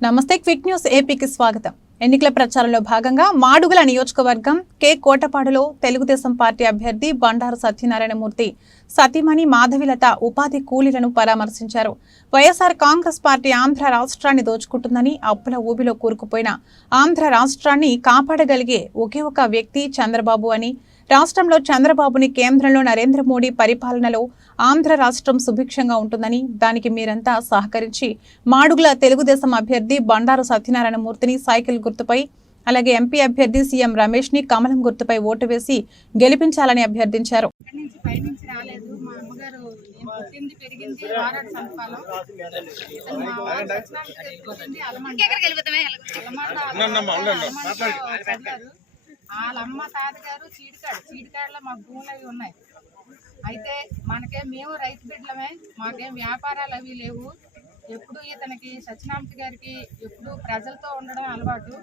నమస్తే quick news ఏపీకి స్వాగతం. ఎన్నికల ప్రచారంలో భాగంగా మాడుగుల నియోజకవర్గం కె కోటపాడులో తెలుగుదేశం పార్టీ అభ్యర్థి బండారు సత్యనారాయణమూర్తి సతీమణి మాధవిలత ఉపాధి కూలీలను పరామర్శించారు. వైఎస్ఆర్ కాంగ్రెస్ పార్టీ ఆంధ్ర రాష్ట్రాన్ని దోచుకుంటుందని అప్పుల ఊబిలో కూరుకుపోయిన ఆంధ్ర రాష్ట్రాన్ని కాపాడగలిగే ఒకే ఒక వ్యక్తి చంద్రబాబు అని రాష్ట్రంలో చంద్రబాబుని కేంద్రంలో నరేంద్ర మోడీ పరిపాలనలో ఆంధ్ర రాష్ట్రం సుభిక్షంగా ఉంటుందని దానికి మీరంతా సహకరించి మాడుగుల తెలుగుదేశం అభ్యర్థి బండారు సత్యనారాయణ మూర్తిని సైకిల్ గుర్తుపై అలాగే ఎంపీ అభ్యర్థి సీఎం రమేష్ని కమలం గుర్తుపై ఓటు వేసి గెలిపించాలని అభ్యర్థించారు. మా అమ్మగారు నేను పుట్టింది పెరిగింది వారాడు సంపాలం ఇతను మా వారు సత్యనారాయణ గారు పుట్టింది అలమండ అలమండ అలమండలో చదివారు వాళ్ళ అమ్మ తాతగారు చీడికాడు చీడికాడులో మాకు భూములు అవి ఉన్నాయి. అయితే మనకేం మేము రైతు బిడ్డలమే మాకేం వ్యాపారాలు అవి లేవు. ఎప్పుడు ఇతనికి సత్యనారాయణ గారికి ఎప్పుడు ప్రజలతో ఉండడం అలవాటు.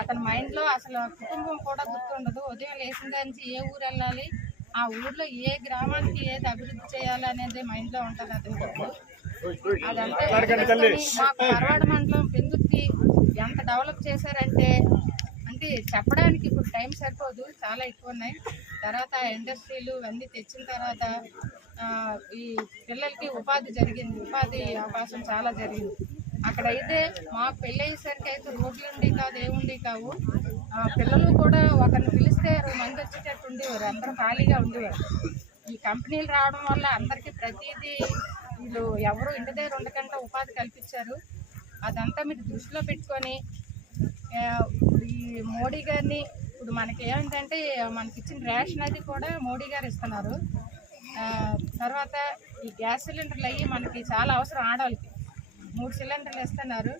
అతని మైండ్లో అసలు కుటుంబం కూడా గుర్తుండదు. ఉదయం లేచిన నుంచి ఏ ఊరు వెళ్ళాలి ఆ ఊర్లో ఏ గ్రామానికి ఏది అభివృద్ధి చేయాలి అనేది మైండ్లో ఉంటుంది ఎప్పుడు అదంతా మాకు పరవాడ మండలం పెందుర్తి ఎంత డెవలప్ చేశారంటే చెప్పడానికి ఇప్పుడు టైం సరిపోదు చాలా ఎక్కువ ఉన్నాయి తర్వాత ఇండస్ట్రీలు ఇవన్నీ తెచ్చిన తర్వాత ఈ పిల్లలకి ఉపాధి జరిగింది. ఉపాధి అవకాశం చాలా జరిగింది. అక్కడైతే మాకు పెళ్ళి అయ్యేసరికి అయితే రోడ్లు ఉండి కాదు ఏముండి కావు. పిల్లలు కూడా ఒకరిని పిలిస్తే ఇరవై మంది వచ్చేటట్టు ఉండేవారు. అందరూ ఖాళీగా ఉండేవారు. ఈ కంపెనీలు రావడం వల్ల అందరికీ ప్రతిదీ వీళ్ళు ఎవరు ఇంటి దగ్గర ఉండకుండా ఉపాధి కల్పించారు. అదంతా మీరు దృష్టిలో పెట్టుకొని ఈ మోడీ గారిని ఇప్పుడు మనకి ఏమిటంటే మనకి ఇచ్చిన రేషన్ అది కూడా మోడీ గారు ఇస్తున్నారు. తర్వాత ఈ గ్యాస్ సిలిండర్లు అయ్యి మనకి చాలా అవసరం ఆడవాళ్ళకి. మూడు సిలిండర్లు ఇస్తున్నారు.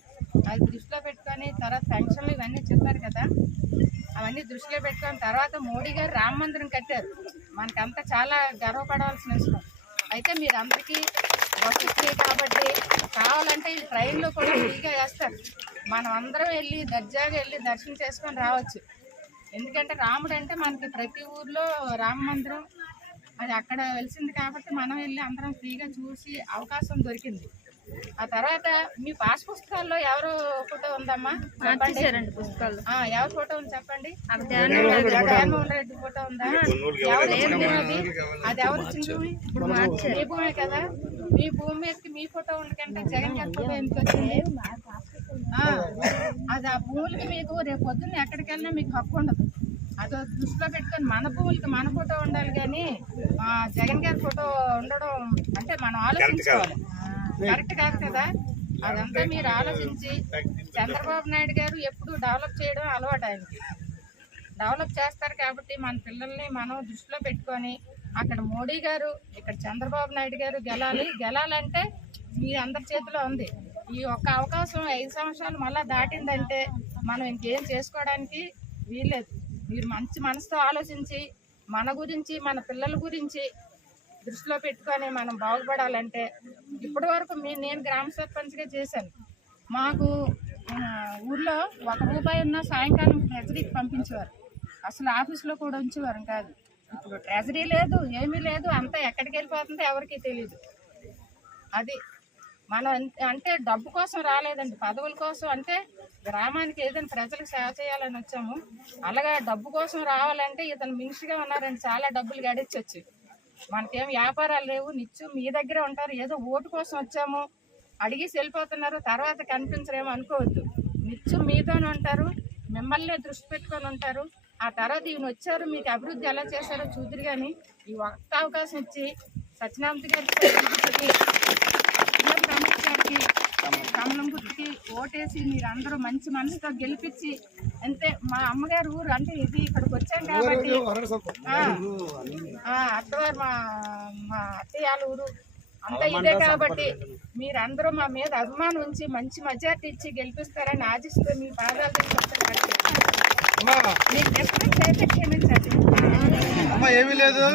అది దృష్టిలో పెట్టుకొని తర్వాత పెన్షన్లు ఇవన్నీ చెప్పారు కదా. అవన్నీ దృష్టిలో పెట్టుకొని తర్వాత మోడీ గారు రామ మందిరం కట్టారు. మనకంతా చాలా గర్వపడవలసిన విషయం. అయితే మీరు అందరికీ బస్సు ఫ్రీ కాబట్టి కావాలంటే ఈ ట్రైన్లో కూడా ఫ్రీగా వేస్తారు. మనం అందరం వెళ్ళి దర్జాగా వెళ్ళి దర్శనం చేసుకొని రావచ్చు. ఎందుకంటే రాముడు అంటే మనకి ప్రతి ఊర్లో రామ మందిరం అది అక్కడ వెలిసింది కాబట్టి మనం వెళ్ళి అందరం ఫ్రీగా చూసి అవకాశం దొరికింది. ఆ తర్వాత మీ పాస్ పుస్తకాల్లో ఎవరు ఫోటో ఉందమ్మా? చెప్పండి. పుస్తకాలు. ఆ, ఎవరి ఫోటో ఉంది చెప్పండి? జగన్మోహన్ రెడ్డి ఫోటో ఉందా? ఎవరు అది అది ఎవరు ఇచ్చింది ఇప్పుడు మీ భూమే కదా మీ భూమి మీదకి మీ ఫోటో ఉండకంటే జగన్ గారి ఫోటో ఎందుకు వచ్చింది? అది ఆ భూములకి మీకు రేపు పొద్దున్న ఎక్కడికి వెళ్ళినా మీకు హక్కు ఉండదు. అదో దృష్టిలో పెట్టుకొని మన భూములకి మన ఫోటో ఉండాలి కానీ ఆ, జగన్ గారి ఫోటో ఉండడం అంటే మనం ఆలోచించుకోవాలి. కరెక్ట్ కాదు కదా? అదంతా మీరు ఆలోచించి చంద్రబాబు నాయుడు గారు ఎప్పుడు డెవలప్ చేయడం అలవాటు ఆయనకి. డెవలప్ చేస్తారు కాబట్టి మన పిల్లల్ని మనం దృష్టిలో పెట్టుకొని అక్కడ మోడీ గారు ఇక్కడ చంద్రబాబు నాయుడు గారు గెలాలి. గెలాలంటే మీ అందరి చేతిలో ఉంది. ఈ ఒక్క అవకాశం ఐదు సంవత్సరాలు మళ్ళీ దాటిందంటే మనం ఇంకేం చేసుకోవడానికి వీల్లేదు. మీరు మంచి మనసుతో ఆలోచించి మన గురించి మన పిల్లల గురించి దృష్టిలో పెట్టుకొని మనం బాగుపడాలంటే ఇప్పటి వరకు మీ నేను గ్రామ సర్పంచ్గా చేశాను. మాకు ఊర్లో ఒక రూపాయి ఉన్న సాయంకాలం ట్రెజరీకి పంపించేవారు. అసలు ఆఫీస్లో కూడా ఉంచేవారు కాదు. ఇప్పుడు ట్రెజరీ లేదు ఏమీ లేదు అంతా ఎక్కడికి వెళ్ళిపోతుందో ఎవరికీ తెలియదు అది మనం అంటే డబ్బు కోసం రాలేదండి. పదవుల కోసం అంటే గ్రామానికి ఏదైనా ప్రజలకు సేవ చేయాలని వచ్చాము. అలాగా డబ్బు కోసం రావాలంటే ఇతను మినిషిగా ఉన్నారండి. చాలా డబ్బులు గడించవచ్చు మనకేం వ్యాపారాలు లేవు. నిత్యం మీ దగ్గరే ఉంటారు. ఏదో ఓటు కోసం వచ్చాము. అడిగేసి వెళ్ళిపోతున్నారు. తర్వాత కనిపించరేమో అనుకోవద్దు. నిత్యం మీతోనే ఉంటారు. మిమ్మల్నే దృష్టి పెట్టుకొని ఉంటారు. ఆ తర్వాత ఈయన వచ్చారు. మీకు అభివృద్ధి ఎలా చేశారో చూద్దరు కానీ ఈ ఒక్క అవకాశం ఇచ్చి సత్యనారాయణ గారికి పిల్లల రమేష్ గారికి కమలం గుర్తుకి ఓటేసి మీరు అందరూ మంచి మనసుతో గెలిపించి అంతే మా అమ్మగారు ఊరు అంటే ఇది ఇక్కడికి వచ్చాం కాబట్టి అత్తవారు మా మా అత్తయ్యాల ఊరు. అంతా ఇదే కాబట్టి మీరందరూ మా మీద అభిమానం ఉంచి మంచి మెజార్టీ ఇచ్చి గెలిపిస్తారని ఆశిస్తూ మీ పాదాలు రెస్పెక్ట్ అయితే క్షమించండి ఏమీ లేదు.